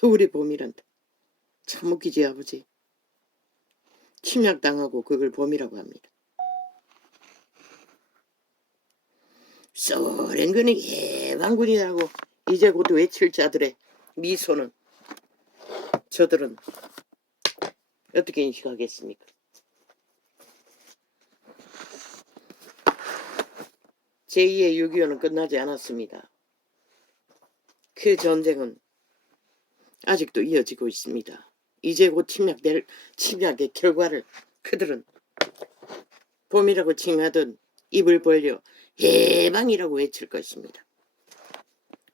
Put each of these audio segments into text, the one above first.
서울의 봄이란다. 참 웃기지 아버지. 침략당하고 그걸 봄이라고 합니다. 소련군이 해방군이라고 이제 곧 외칠 자들의 미소는 저들은 어떻게 인식하겠습니까? 제2의 6.25는 끝나지 않았습니다. 그 전쟁은 아직도 이어지고 있습니다. 이제 곧 침략의 결과를 그들은 봄이라고 칭하던 입을 벌려 해방이라고 외칠 것입니다.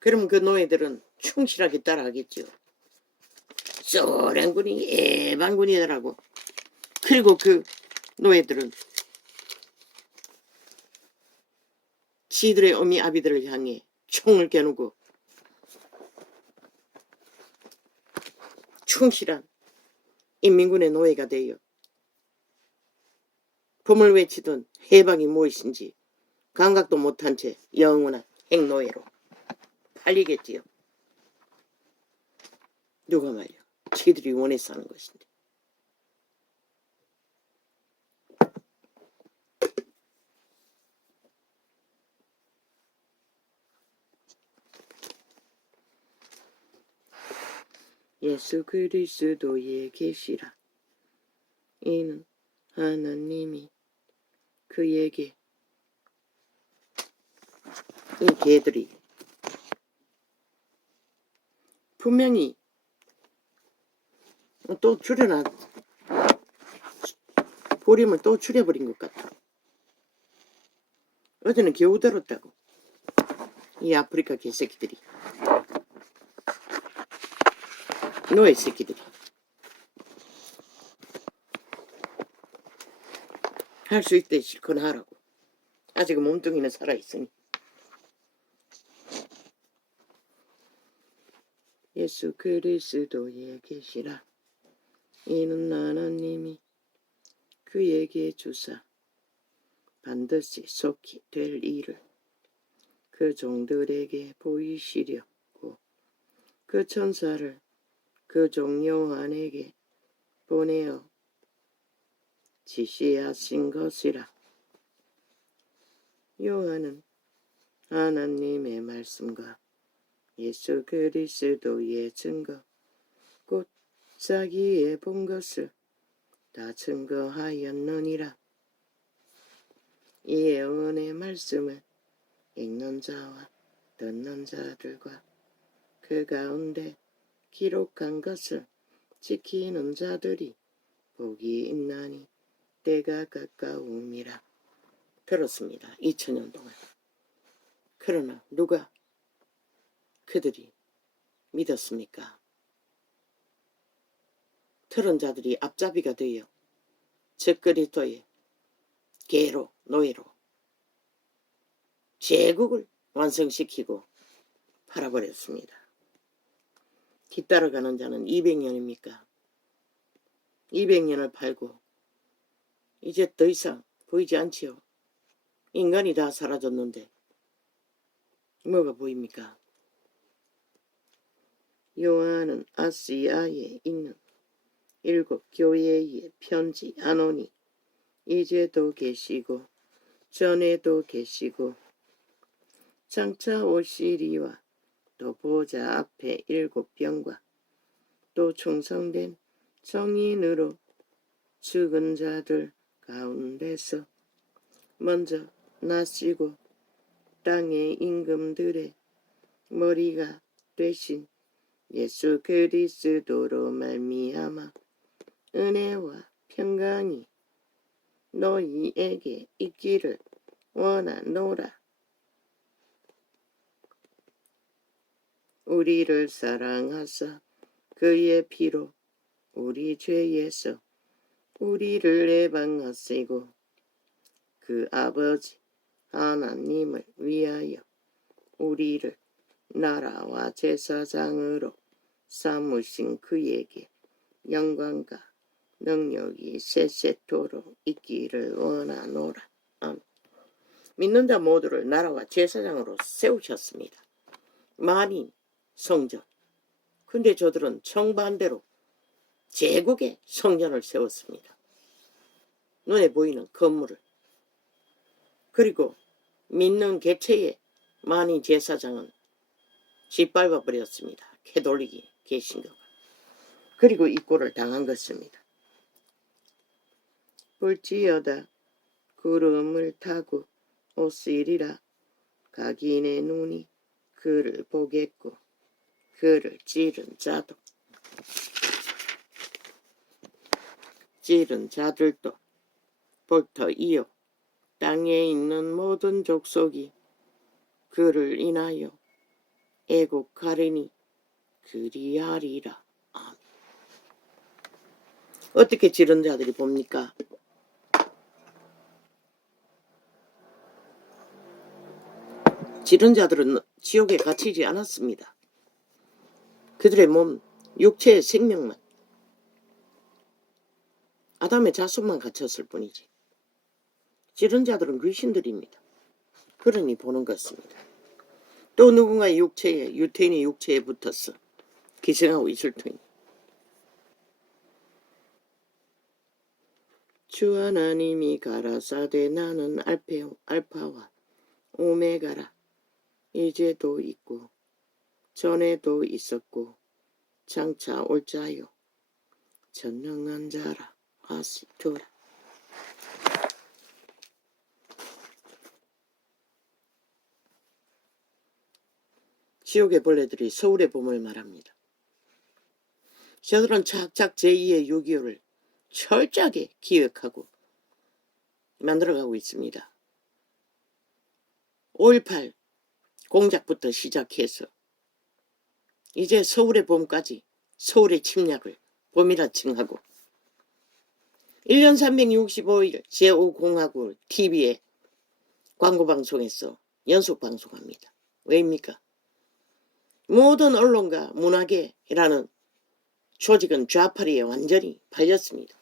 그럼 그 노예들은 충실하게 따라하겠죠. 소련군이 해방군이라고. 그리고 그 노예들은 지들의 어미 아비들을 향해 총을 겨누고 충실한 인민군의 노예가 되어 봄을 외치던 해방이 무엇인지 감각도 못한 채 영원한 행노예로 팔리겠지요. 누가 말이야. 지들이 원해서 하는 것인데. 예수 그리스도의 계시라. 이는 하나님이 그에게 이 개들이 분명히 또 보림을 또 줄여버린 것 같아. 어제는 겨우 들었다고. 이 아프리카 개새끼들이. 노예 새끼들이. 할 수 있대 실컷 하라고. 아직 몸뚱이는 살아있으니. 예수 그리스도의 계시라. 이는 하나님이 그에게 주사 반드시 속히 될 일을 그 종들에게 보이시려고 그 천사를 그 종 요한에게 보내어 지시하신 것이라. 요한은 하나님의 말씀과 예수 그리스도의 증거 곧 자기의 본 것을 다 증거하였느니라. 이 예언의 말씀을 읽는 자와 듣는 자들과 그 가운데 기록한 것을 지키는 자들이 복이 있나니 때가 가까움이라. 들었습니다. 2000년 동안. 그러나 누가 그들이 믿었습니까? 들은 자들이 앞잡이가 되어 적그리스도의 개로 노예로 제국을 완성시키고 팔아버렸습니다. 뒤따라가는 자는 200년입니까? 200년을 팔고 이제 더 이상 보이지 않지요. 인간이 다 사라졌는데 뭐가 보입니까? 요한은 아시아에 있는 7 교회에 편지하노니 이제도 계시고 전에도 계시고 장차 오시리와 또 보좌 앞에 7 병과 또 충성된 정인으로 죽은 자들 가운데서 먼저 나시고 땅의 임금들의 머리가 되신 예수 그리스도로 말미암아 은혜와 평강이 너희에게 있기를 원하노라. 우리를 사랑하사 그의 피로 우리 죄에서 우리를 해방하시고 그 아버지 하나님을 위하여 우리를 나라와 제사장으로 삼으신 그에게 영광과 능력이 세세토록 있기를 원하노라. 아멘. 믿는 자 모두를 나라와 제사장으로 세우셨습니다. 만인 성전 근데 저들은 정반대로 제국의 성전을 세웠습니다. 눈에 보이는 건물을. 그리고 믿는 개체의 만인 제사장은 짓밟아 버렸습니다. 캐톨릭이 개신교가. 그리고 입고를 당한 것입니다. 볼지어다 구름을 타고 오시리라. 각인의 눈이 그를 보겠고 그를 찌른 자도 찌른 자들도 볼터이요 땅에 있는 모든 족속이 그를 인하여 애곡하리니 그리하리라. 아멘. 어떻게 찌른 자들이 봅니까? 찌른 자들은 지옥에 갇히지 않았습니다. 그들의 몸, 육체의 생명만, 아담의 자손만 갇혔을 뿐이지. 찌른 자들은 귀신들입니다. 그러니 보는 것입니다. 또 누군가의 육체에, 유태인의 육체에 붙어서 기생하고 있을 터이니. 주 하나님이 가라사대 나는 알파와 오메가라. 이제도 있고 전에도 있었고 장차 올 자요 전능한 자라. 아시토라. 지옥의 벌레들이 서울의 봄을 말합니다. 저들은 착착 제2의 6.25를 철저하게 기획하고 만들어가고 있습니다. 5.18 공작부터 시작해서 이제 서울의 봄까지 서울의 침략을 봄이라 칭하고 1년 365일 제5공화국 TV에 광고방송에서 연속방송합니다. 왜입니까? 모든 언론과 문화계라는 조직은 좌파리에 완전히 팔렸습니다.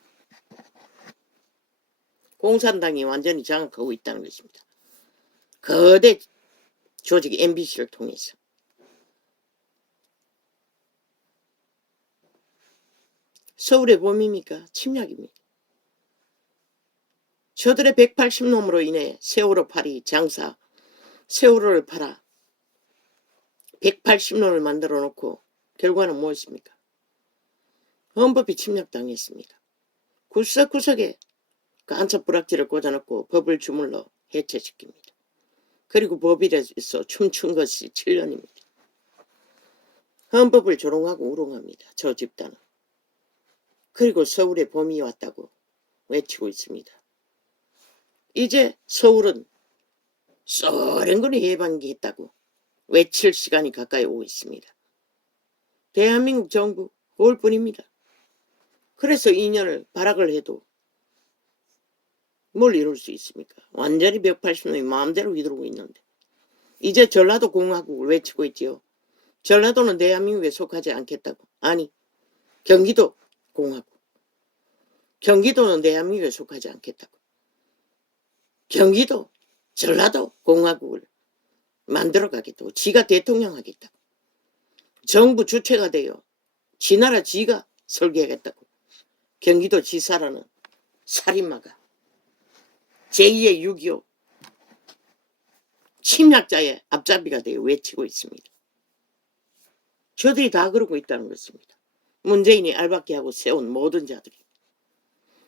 공산당이 완전히 장악하고 있다는 것입니다. 거대 조직 MBC를 통해서. 서울의 봄입니까? 침략입니다. 저들의 180놈으로 인해 세월호 파리 장사, 세월호를 팔아 180놈을 만들어 놓고 결과는 무엇입니까? 헌법이 침략당했습니다. 구석구석에 간첩부락지를 꽂아놓고 법을 주물러 해체시킵니다. 그리고 법일에서 춤춘 것이 7년입니다. 헌법을 조롱하고 우롱합니다. 저 집단은. 그리고 서울에 봄이 왔다고 외치고 있습니다. 이제 서울은 소련군이 해방했다고 외칠 시간이 가까이 오고 있습니다. 대한민국 정부 그걸 뿐입니다. 그래서 2년을 발악을 해도 뭘 이룰 수 있습니까? 완전히 180년이 마음대로 휘두르고 있는데 이제 전라도 공화국을 외치고 있지요. 전라도는 대한민국에 속하지 않겠다고. 아니, 경기도 공화국. 경기도는 대한민국에 속하지 않겠다고. 경기도, 전라도 공화국을 만들어가겠다고. 지가 대통령 하겠다고. 정부 주체가 되어 지 나라 지가 설계하겠다고. 경기도 지사라는 살인마가 제2의 6.25 침략자의 앞잡이가 되어 외치고 있습니다. 저들이 다 그러고 있다는 것입니다. 문재인이 알박기 하고 세운 모든 자들이.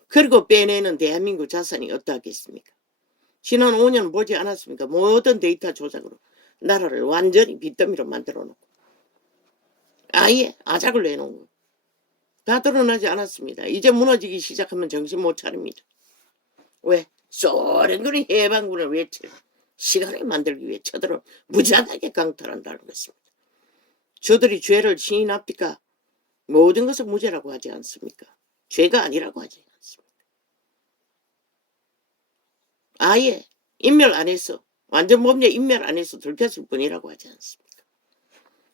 그리고 빼내는 대한민국 자산이 어떠하겠습니까? 지난 5년 보지 않았습니까? 모든 데이터 조작으로 나라를 완전히 빚더미로 만들어 놓고 아예 아작을 내놓은 거. 다 드러나지 않았습니다. 이제 무너지기 시작하면 정신 못 차립니다. 왜? 소련군이 해방군을 외칠 시간을 만들기 위해 저들은 무지하게 강탈한다는 것입니다. 저들이 죄를 시인합니까? 모든 것을 무죄라고 하지 않습니까? 죄가 아니라고 하지 않습니까? 아예 인멸 안 해서 완전 범죄 인멸 안 해서 들켰을 뿐이라고 하지 않습니까?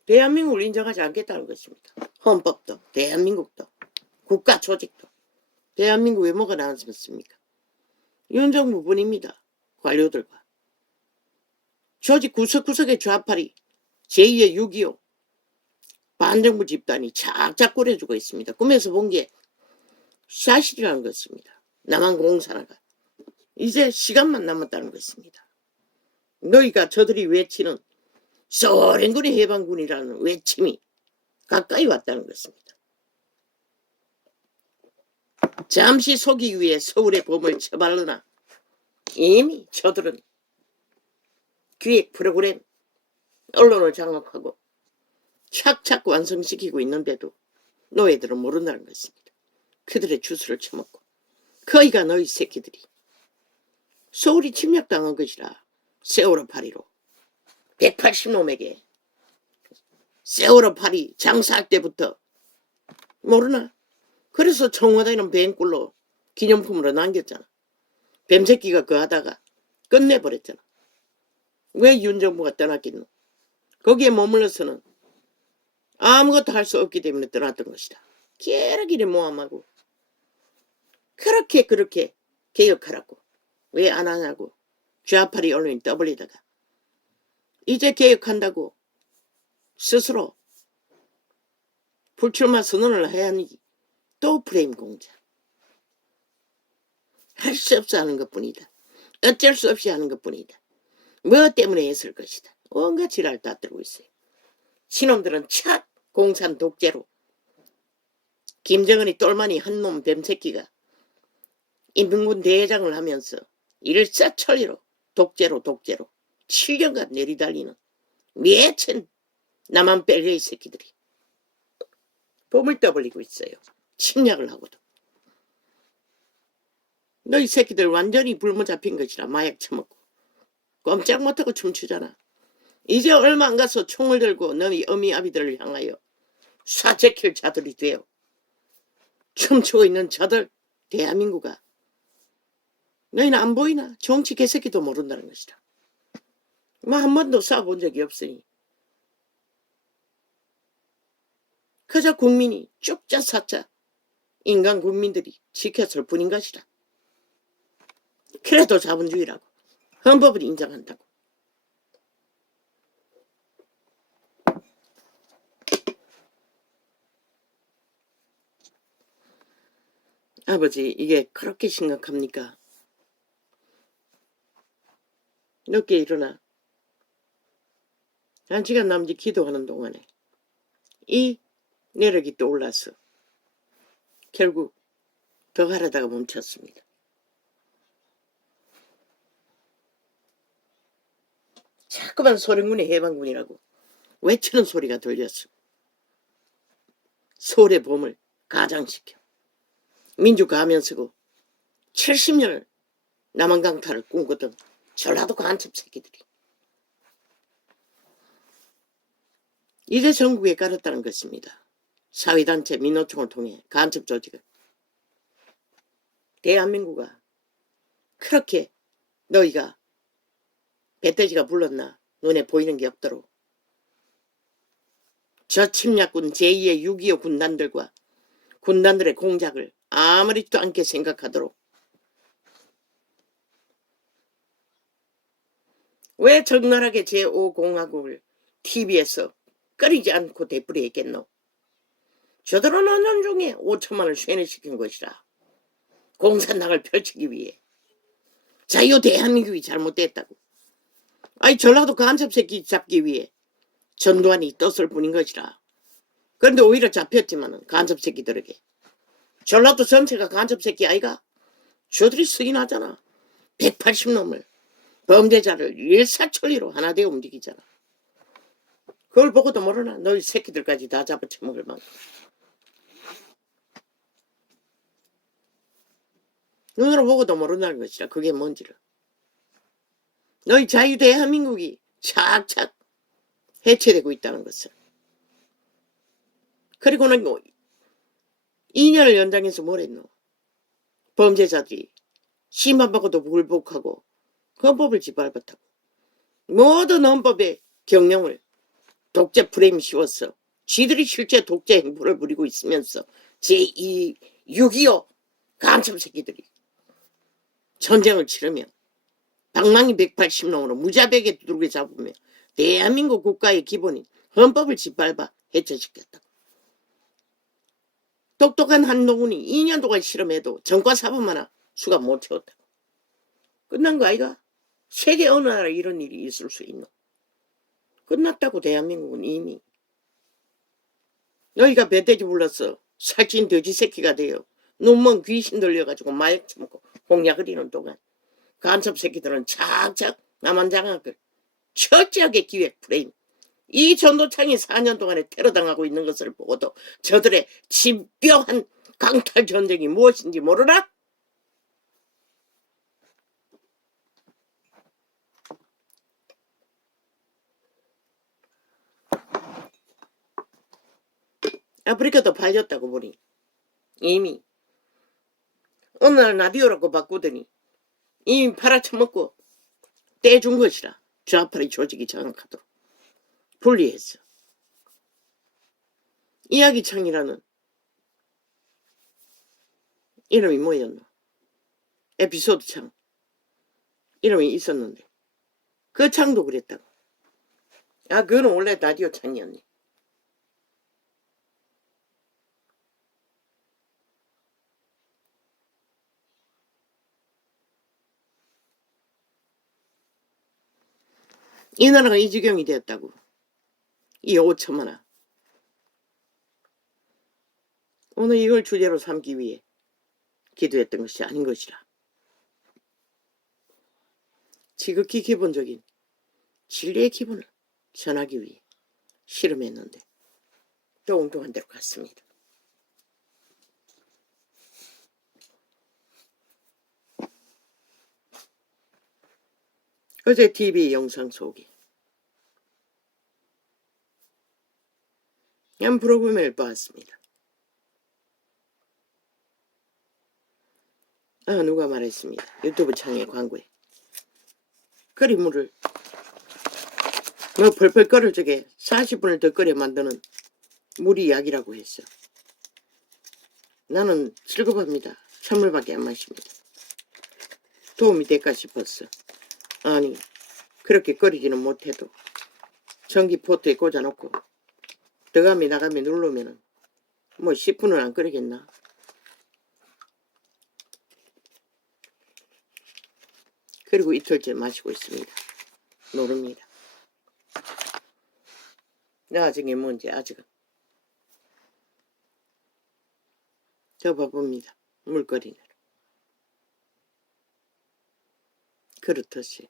대한민국을 인정하지 않겠다는 것입니다. 헌법도 대한민국도 국가 조직도 대한민국에 뭐가 나왔습니까? 윤 정부뿐입니다. 관료들과 조직 구석구석의 좌파리 제2의 6.25 반정부 집단이 착착 꾸려주고 있습니다. 꿈에서 본 게 사실이라는 것입니다. 남한 공산화가 이제 시간만 남았다는 것입니다. 너희가 저들이 외치는 소련군의 해방군이라는 외침이 가까이 왔다는 것입니다. 잠시 속이기 위해 서울의 bom을 쳐발르나 이미 저들은 기획 프로그램 언론을 장악하고 착착 완성시키고 있는데도 너희들은 모른다는 것입니다. 그들의 주술을 처먹고 거의가 너희 새끼들이 서울이 침략당한 것이라 세월호 파리로 180놈에게 세월호 파리 장사할 때부터 모르나? 그래서 청와대는 뱅꿀로 기념품으로 남겼잖아. 뱀새끼가 그 하다가 끝내버렸잖아. 왜 윤정부가 떠났겠노? 거기에 머물러서는 아무것도 할 수 없기 때문에 떠났던 것이다. 계략이래 모함하고 그렇게 개혁하라고 왜 안 하냐고 좌파리 언론이 떠벌리다가 이제 개혁한다고 스스로 불출마 선언을 해야 하니 또 프레임 공작. 할 수 없어 하는 것뿐이다. 어쩔 수 없이 하는 것뿐이다. 뭐 때문에 했을 것이다. 온갖 지랄 다 들고 있어요. 신놈들은 첫 공산 독재로 김정은이 똘마니 한 놈 뱀새끼가 인민군 대회장을 하면서 일사천리로 독재로 7년간 내리달리는 미친 남한 뺄레이 새끼들이 봄을 떠벌리고 있어요. 침략을 하고도. 너희 새끼들 완전히 불모 잡힌 것이라 마약 처먹고 꼼짝 못하고 춤추잖아. 이제 얼마 안 가서 총을 들고 너희 어미 아비들을 향하여 쏴제킬 자들이 되어 춤추고 있는 저들 대한민국아 너희는 안 보이나? 정치 개새끼도 모른다는 것이다. 뭐 한 번도 쏴본 적이 없으니 그저 국민이 쭉자 사자 인간 국민들이 지켰을 뿐인 것이다. 그래도 자본주의라고 헌법을 인정한다고. 아버지 이게 그렇게 심각합니까? 늦게 일어나 1시간 남짓 기도하는 동안에 이 내력이 떠올라서 결국 더 하려다가 멈췄습니다. 자꾸만 소련군의 해방군이라고 외치는 소리가 들렸어. 서울의 봄을 가장시켜 민주가하면서고 70년을 남한 강탈을 꿈꾸던 전라도 간첩 새끼들이 이제 전국에 깔았다는 것입니다. 사회단체 민노총을 통해 간첩 조직을. 대한민국아 그렇게 너희가 배돼지가 불렀나 눈에 보이는 게 없도록 저 침략군 제2의 6.25 군단들과 군단들의 공작을 아무렇지도 않게 생각하도록 왜 적나라하게 제5공화국을 TV에서 꺼리지 않고 되풀이했겠노? 저들은 5년 중에 5천만을 쇠뇌시킨 것이라 공산당을 펼치기 위해 자유 대한민국이 잘못됐다고. 아니 전라도 간첩 새끼 잡기 위해 전두환이 떴을 뿐인 것이라. 그런데 오히려 잡혔지만은 간첩 새끼들에게 전라도 전체가 간첩 새끼 아이가? 저들이 승인하잖아. 180놈을 범죄자를 일사천리로 하나 되어 움직이잖아. 그걸 보고도 모르나? 너희 새끼들까지 다 잡아쳐먹을 만큼. 눈으로 보고도 모른다는 것이라 그게 뭔지를. 너희 자유 대한민국이 착착 해체되고 있다는 것을. 그리고는 2년을 연장해서 뭘 했노? 범죄자들이 심판받고도 불복하고 헌법을 짓밟았다고. 모든 헌법의 경령을 독재 프레임 씌워서 쥐들이 실제 독재 행보를 부리고 있으면서 제2 6.25 간첩 새끼들이 전쟁을 치르며 방망이 180놈으로 무자백에 두들겨 잡으며 대한민국 국가의 기본인 헌법을 짓밟아 해체시켰다고. 똑똑한 한동훈이 2년 동안 실험해도 전과 사범 하나 수갑 못 채웠다고. 끝난 거 아이가? 세계 어느 나라에 이런 일이 있을 수 있노? 끝났다고. 대한민국은 이미. 여기가 배돼지 불렀어. 살찐 돼지 새끼가 돼요. 눈먼 귀신 들려가지고 마약 처먹고 공약 흐리는 동안 간첩 새끼들은 착착 남한장학을 철저하게 기획 프레임. 이 전도창이 4년 동안에 테러당하고 있는 것을 보고도 저들의 집요한 강탈 전쟁이 무엇인지 모르나? 아프리카도 팔렸다고 보니 이미 어느 날 라디오라고 바꾸더니 이미 팔아쳐먹고 떼준 것이라. 좌파리 조직이 장악하도록 분리했어. 이야기창이라는 이름이 뭐였노? 에피소드 창 이름이 있었는데 그 창도 그랬다고. 아, 그거는 원래 라디오 창이었니. 이 나라가 이 지경이 되었다고. 이 5천만원. 오늘 이걸 주제로 삼기 위해 기도했던 것이 아닌 것이라. 지극히 기본적인 진리의 기본을 전하기 위해 실험했는데 또 엉뚱한 대로 갔습니다. 어제 TV 영상 속에 한 프로그램을 봤습니다. 누가 말했습니다. 유튜브 창의 광고에 끓인 물을 펄펄 끓을 적에 40분을 더 끓여 만드는 물이 약이라고 했어. 나는 즐겁합니다. 찬물밖에 안 마십니다. 도움이 될까 싶었어. 아니, 그렇게 끓이지는 못해도 전기 포트에 꽂아놓고 들어가미 나가미 누르면은 뭐 10분은 안 끓이겠나. 그리고 이틀째 마시고 있습니다. 모릅니다. 나중에 뭔지 아직은. 저 바쁩니다. 물 끓이느라. 그렇듯이.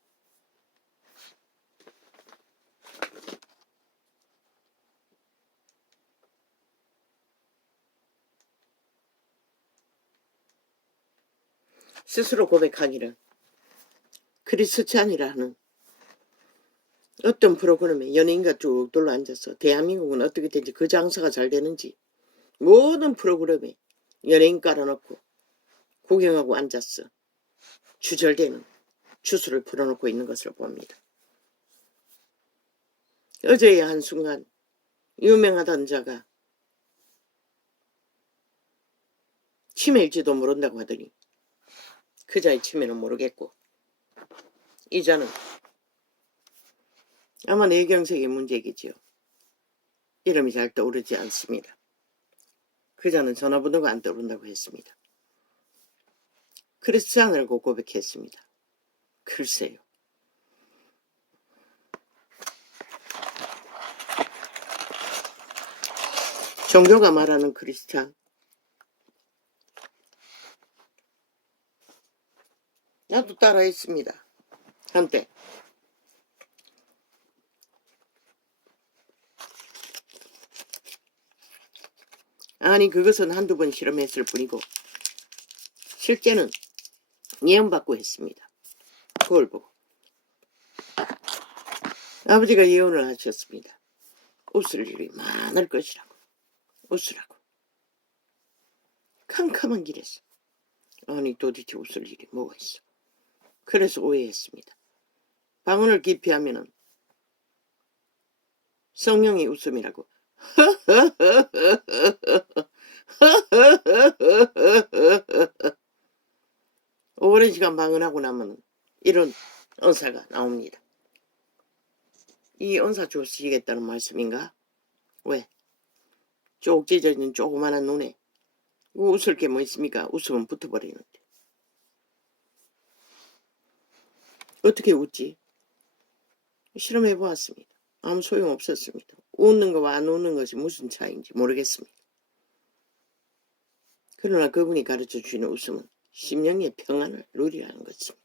스스로 고백하기를 크리스찬이라 하는 어떤 프로그램에 연예인과 쭉 둘러앉아서 대한민국은 어떻게 되는지 그 장사가 잘 되는지 모든 프로그램에 연예인 깔아놓고 구경하고 앉았어. 주절되는 주술을 풀어놓고 있는 것을 봅니다. 어제의 한순간 유명하던 자가 치매일지도 모른다고 하더니 그 자의 치매는 모르겠고 이 자는 아마 뇌경색의 문제겠지요. 이름이 잘 떠오르지 않습니다. 그 자는 전화번호가 안 떠오른다고 했습니다. 크리스찬이라고 고백했습니다. 글쎄요. 종교가 말하는 크리스찬. 나도 따라했습니다. 한때. 아니, 그것은 한두 번 실험했을 뿐이고 실제는 예언받고 했습니다. 그걸 보고 아버지가 예언을 하셨습니다. 웃을 일이 많을 것이라고. 웃으라고. 캄캄한 길에서. 아니, 도대체 웃을 일이 뭐가 있어. 그래서 오해했습니다. 방언을 깊이 하면은 성령의 웃음이라고. 오랜 시간 방언하고 나면 이런 언사가 나옵니다. 이 언사 주시겠다는 말씀인가? 왜? 쪽 찢어진 조그마한 눈에 웃을 게 뭐 있습니까? 웃으면 붙어버리는데. 어떻게 웃지? 실험해보았습니다. 아무 소용없었습니다. 웃는 거와 안 웃는 것이 무슨 차이인지 모르겠습니다. 그러나 그분이 가르쳐주시는 웃음은 심령의 평안을 누리라는 것입니다.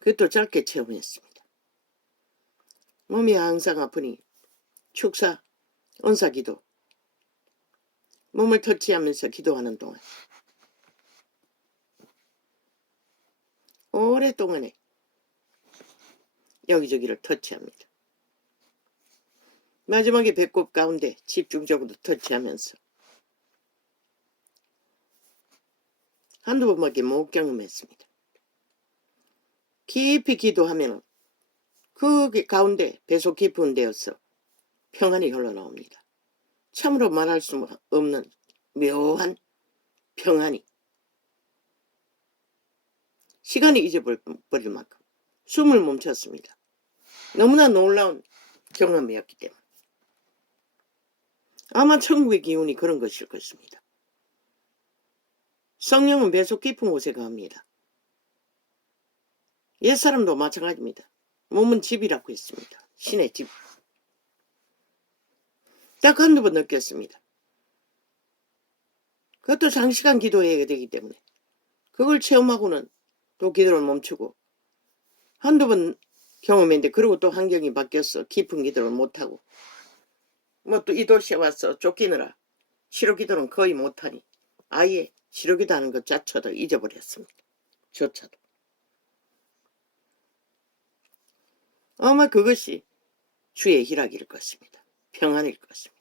그것도 짧게 체험했습니다. 몸이 항상 아프니 축사, 은사기도, 몸을 터치하면서 기도하는 동안 오랫동안에 여기저기를 터치합니다. 마지막에 배꼽 가운데 집중적으로 터치하면서 한두 번밖에 못 경험했습니다. 깊이 기도하면 그 가운데 배속 깊은 데여서 평안이 흘러나옵니다. 참으로 말할 수 없는 묘한 평안이 시간이 잊어버릴 만큼 숨을 멈췄습니다. 너무나 놀라운 경험이었기 때문에 아마 천국의 기운이 그런 것일 것입니다. 성령은 배속 깊은 곳에 갑니다. 옛사람도 마찬가지입니다. 몸은 집이라고 했습니다. 신의 집. 딱 한두 번 느꼈습니다. 그것도 장시간 기도해야 되기 때문에 그걸 체험하고는 또 기도를 멈추고 한두 번 경험했는데 그리고 또 환경이 바뀌어서 깊은 기도를 못하고 뭐 또 이 도시에 와서 쫓기느라 시로 기도는 거의 못하니 아예 시로 기도하는 것 자체도 잊어버렸습니다. 저차도. 아마 그것이 주의 희락일 것입니다. 평안일 것입니다.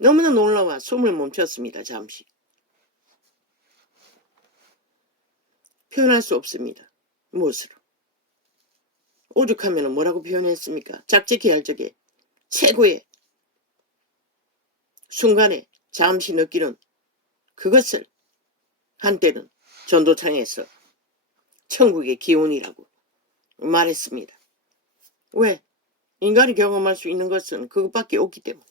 너무나 놀라워 숨을 멈췄습니다. 잠시. 표현할 수 없습니다. 무엇으로? 오죽하면 뭐라고 표현했습니까? 작지기 할 적에 최고의 순간에 잠시 느끼는 그것을 한때는 전도창에서 천국의 기운이라고 말했습니다. 왜? 인간이 경험할 수 있는 것은 그것밖에 없기 때문에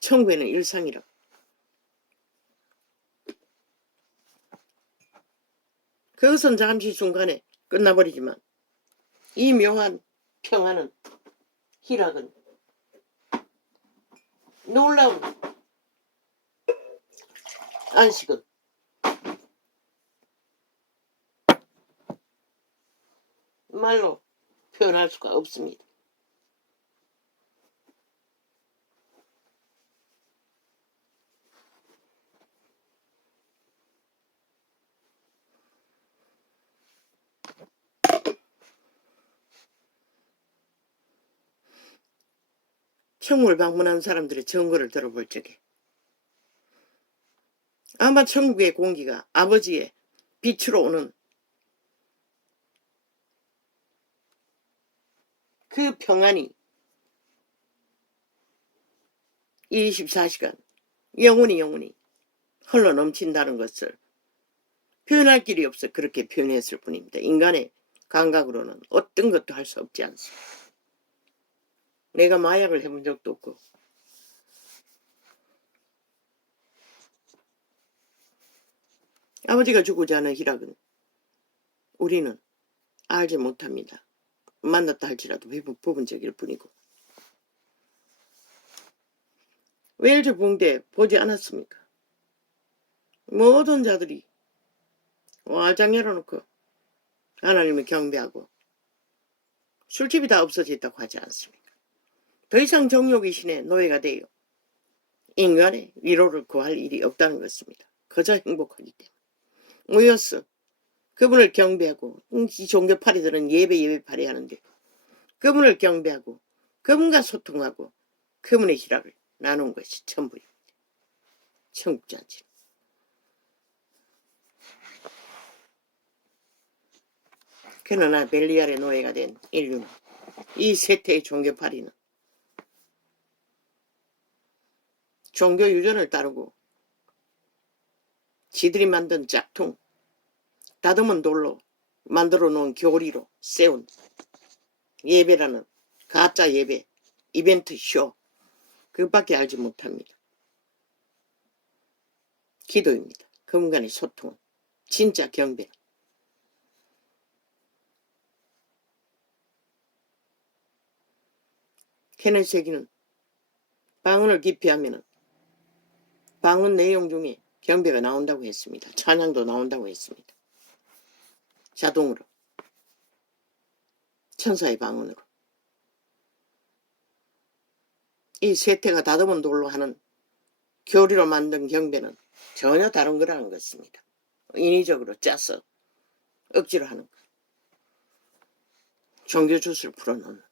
천국에는 일상이라고. 그것은 잠시 순간에 끝나버리지만 이 묘한 평안은 희락은 놀라운 안식은 말로 표현할 수가 없습니다. 천국을 방문한 사람들의 증거를 들어볼 적에 아마 천국의 공기가 아버지의 빛으로 오는 그 평안이 24시간 영원히 흘러넘친다는 것을 표현할 길이 없어 그렇게 표현했을 뿐입니다. 인간의 감각으로는 어떤 것도 할 수 없지 않습니다. 내가 마약을 해본 적도 없고 아버지가 주고자 하는 희락은 우리는 알지 못합니다. 만났다 할지라도 부분 적일 뿐이고. 웰즈 붕대 보지 않았습니까? 모든 자들이 와장 열어놓고 하나님을 경배하고 술집이 다 없어졌다고 하지 않습니까? 더 이상 정욕의 신의 노예가 되어 인간의 위로를 구할 일이 없다는 것입니다. 그저 행복하기 때문에 모였어 그분을 경배하고 이 종교파리들은 예배파리 하는데 그분을 경배하고 그분과 소통하고 그분의 희락을 나눈 것이 전부입니다. 천국잔치. 그러나 벨리알의 노예가 된 인류는 이 세태의 종교파리는 종교 유전을 따르고 지들이 만든 짝퉁 다듬은 돌로 만들어 놓은 교리로 세운 예배라는 가짜 예배, 이벤트 쇼, 그것밖에 알지 못합니다. 기도입니다. 그분간의 소통은, 진짜 경배는. 케네세기는 방언을 기피하면 방언 내용 중에 경배가 나온다고 했습니다. 찬양도 나온다고 했습니다. 자동으로, 천사의 방언으로. 이 세태가 다듬은 돌로 하는 교리로 만든 경배는 전혀 다른 거라는 것입니다. 인위적으로 짜서 억지로 하는 거. 종교주스를 풀어놓는.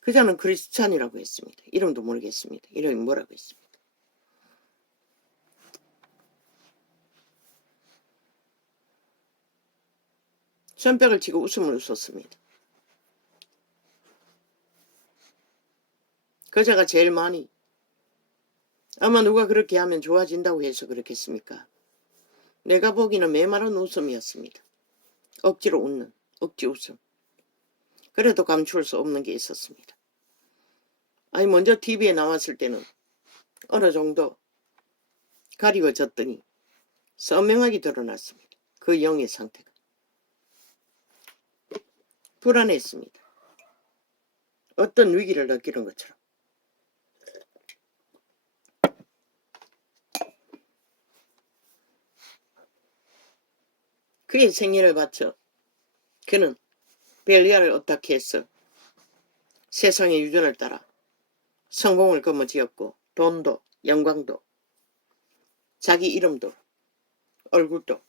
그자는 크리스찬이라고 했습니다. 이름도 모르겠습니다. 이름이 뭐라고 했습니다. 손뼉을 치고 웃음을 웃었습니다. 그자가 제일 많이, 아마 누가 그렇게 하면 좋아진다고 해서 그렇겠습니까? 내가 보기에는 메마른 웃음이었습니다. 억지로 웃는, 억지 웃음. 그래도 감출 수 없는 게 있었습니다. 아니, 먼저 TV에 나왔을 때는 어느 정도 가리워졌더니 선명하게 드러났습니다. 그 영의 상태가. 불안했습니다. 어떤 위기를 느끼는 것처럼. 그의 생일을 바쳐 그는 벨리알을 어떻게 해서 세상의 유전을 따라 성공을 거머쥐었고 돈도 영광도 자기 이름도 얼굴도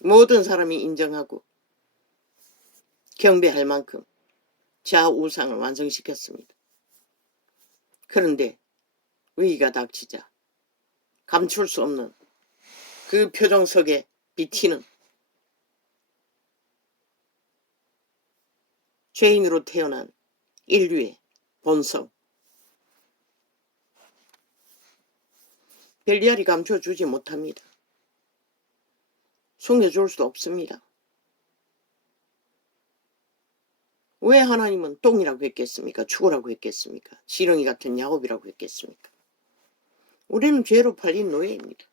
모든 사람이 인정하고 경배할 만큼 좌우상을 완성시켰습니다. 그런데 위기가 닥치자 감출 수 없는 그 표정 속에 비치는 죄인으로 태어난 인류의 본성. 벨리알이 감춰주지 못합니다. 숨겨줄 수도 없습니다. 왜 하나님은 똥이라고 했겠습니까? 죽으라고 했겠습니까? 지렁이 같은 야곱이라고 했겠습니까? 우리는 죄로 팔린 노예입니다.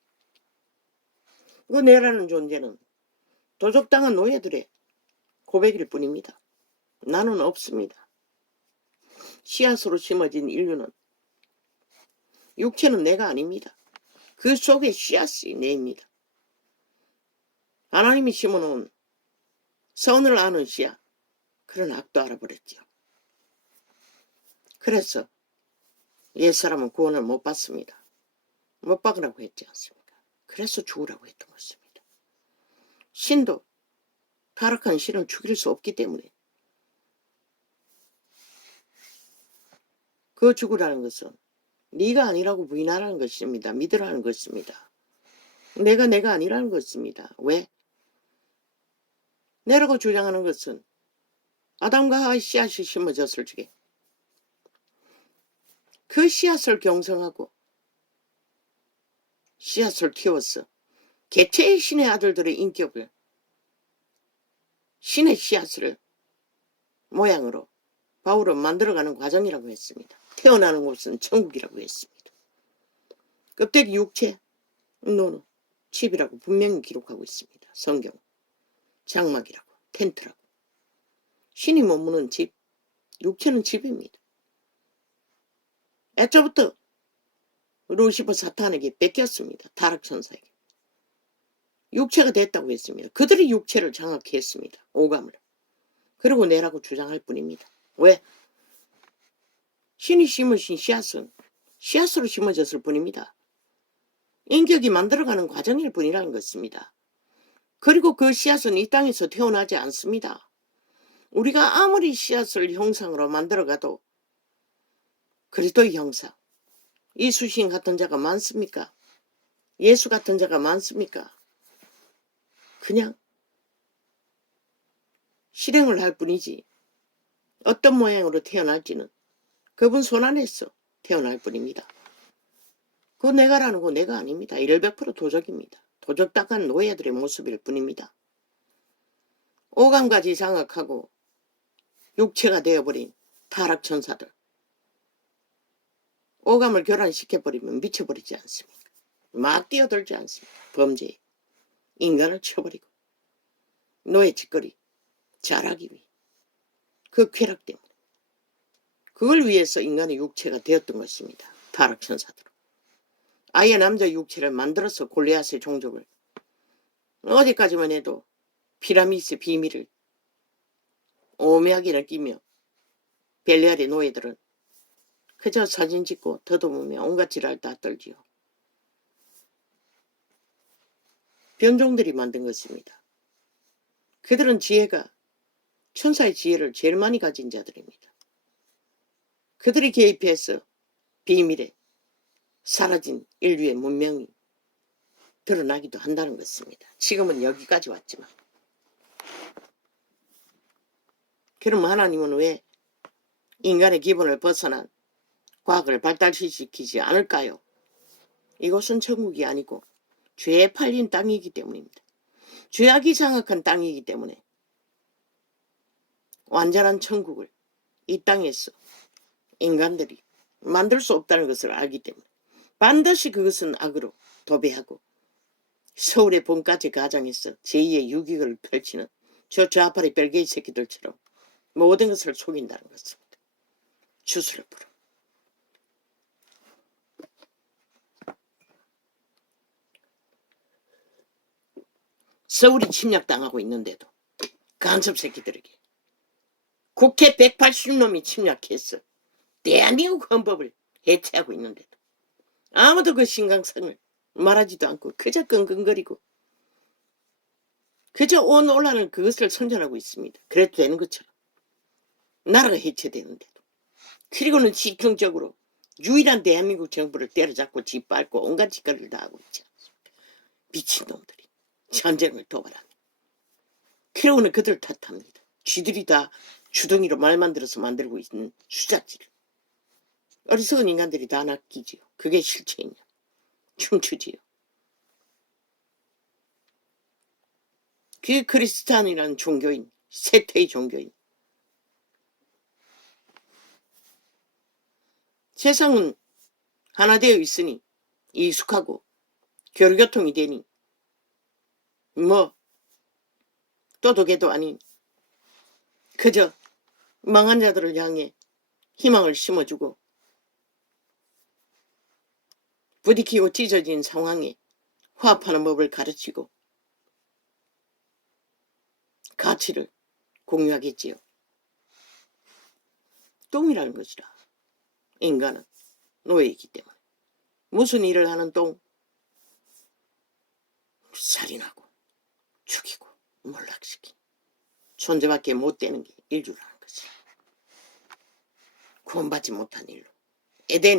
그 내라는 존재는 도적당한 노예들의 고백일 뿐입니다. 나는 없습니다. 씨앗으로 심어진 인류는, 육체는 내가 아닙니다. 그 속에 씨앗이 내입니다. 하나님이 심어놓은 선을 아는 씨앗, 그런 악도 알아버렸죠. 그래서 옛사람은 구원을 못 받습니다. 못 받으라고 했지 않습니까? 그래서 죽으라고 했던 것입니다. 신도 타락한 신을 죽일 수 없기 때문에 그 죽으라는 것은 네가 아니라고 부인하라는 것입니다. 믿으라는 것입니다. 내가 아니라는 것입니다. 왜? 내라고 주장하는 것은 아담과 하와의 씨앗이 심어졌을 적에 그 씨앗을 경성하고 씨앗을 키워서 개체의 신의 아들들의 인격을, 신의 씨앗을 모양으로 바울은 만들어가는 과정이라고 했습니다. 태어나는 곳은 천국이라고 했습니다. 껍데기 육체, 노노, 칩이라고 분명히 기록하고 있습니다. 성경, 장막이라고, 텐트라고. 신이 머무는 집, 육체는 집입니다. 애초부터 루시퍼 사탄에게 뺏겼습니다. 타락천사에게. 육체가 됐다고 했습니다. 그들이 육체를 장악히 했습니다. 오감을. 그리고 내라고 주장할 뿐입니다. 왜? 신이 심으신 씨앗은 씨앗으로 심어졌을 뿐입니다. 인격이 만들어가는 과정일 뿐이라는 것입니다. 그리고 그 씨앗은 이 땅에서 태어나지 않습니다. 우리가 아무리 씨앗을 형상으로 만들어가도 그리스도의 형상, 이수신 같은 자가 많습니까? 예수 같은 자가 많습니까? 그냥 실행을 할 뿐이지 어떤 모양으로 태어날지는 그분 손안에서 태어날 뿐입니다. 그 내가라는 거 내가 아닙니다. 100% 도적입니다. 도적당한 노예들의 모습일 뿐입니다. 오감까지 장악하고 육체가 되어버린 타락천사들. 오감을 교란시켜버리면 미쳐버리지 않습니까? 막 뛰어들지 않습니까? 범죄에 인간을 쳐버리고 노예 짓거리 잘하기 위해 그 쾌락 때문에 그걸 위해서 인간의 육체가 되었던 것입니다. 타락천사들. 아예 남자 육체를 만들어서 골리앗의 종족을 어디까지만 해도 피라미스의 비밀을 오묘하게 느끼며 벨리알의 노예들은 그저 사진 찍고 더듬으며 온갖 지랄 다 떨지요. 변종들이 만든 것입니다. 그들은 지혜가 천사의 지혜를 제일 많이 가진 자들입니다. 그들이 개입해서 비밀에 사라진 인류의 문명이 드러나기도 한다는 것입니다. 지금은 여기까지 왔지만. 그럼 하나님은 왜 인간의 기본을 벗어난 과학을 발달시키지 않을까요? 이곳은 천국이 아니고 죄에 팔린 땅이기 때문입니다. 죄악이 장악한 땅이기 때문에 완전한 천국을 이 땅에서 인간들이 만들 수 없다는 것을 알기 때문에 반드시 그것은 악으로 도배하고 서울의 봄까지 가정에서 제2의 유기를 펼치는 저 좌파리 벨게이 새끼들처럼 모든 것을 속인다는 것입니다. 주술을 부려. 서울이 침략당하고 있는데도 간첩 새끼들에게 국회 180놈이 침략해서 대한민국 헌법을 해체하고 있는데도 아무도 그 신강성을 말하지도 않고 그저 끙끙거리고 그저 온 논란은 그것을 선전하고 있습니다. 그래도 되는 것처럼 나라가 해체되는데도. 그리고는 집중적으로 유일한 대한민국 정부를 때려잡고 짓밟고 온갖 짓거리를 다 하고 있지 않습니까? 미친놈들이 전쟁을 도발하며. 그러고는 그들 탓합니다. 쥐들이 다 주둥이로 말 만들어서 만들고 있는 수작질을. 어리석은 인간들이 다 낚이지요. 그게 실체이냐. 춤추지요. 그게 크리스찬이라는 종교인, 세태의 종교인. 세상은 하나 되어 있으니 익숙하고 교류교통이 되니 뭐 도덕에도 아닌 그저 망한 자들을 향해 희망을 심어주고 부딪히고 찢어진 상황에 화합하는 법을 가르치고 가치를 공유하겠지요. 똥이라는 것이라. 인간은 노예이기 때문에. 무슨 일을 하는 똥? 살인하고 죽이고 몰락시킨 존재밖에 못 되는 게 인류라는 것이라. 구원받지 못한 일로 에덴에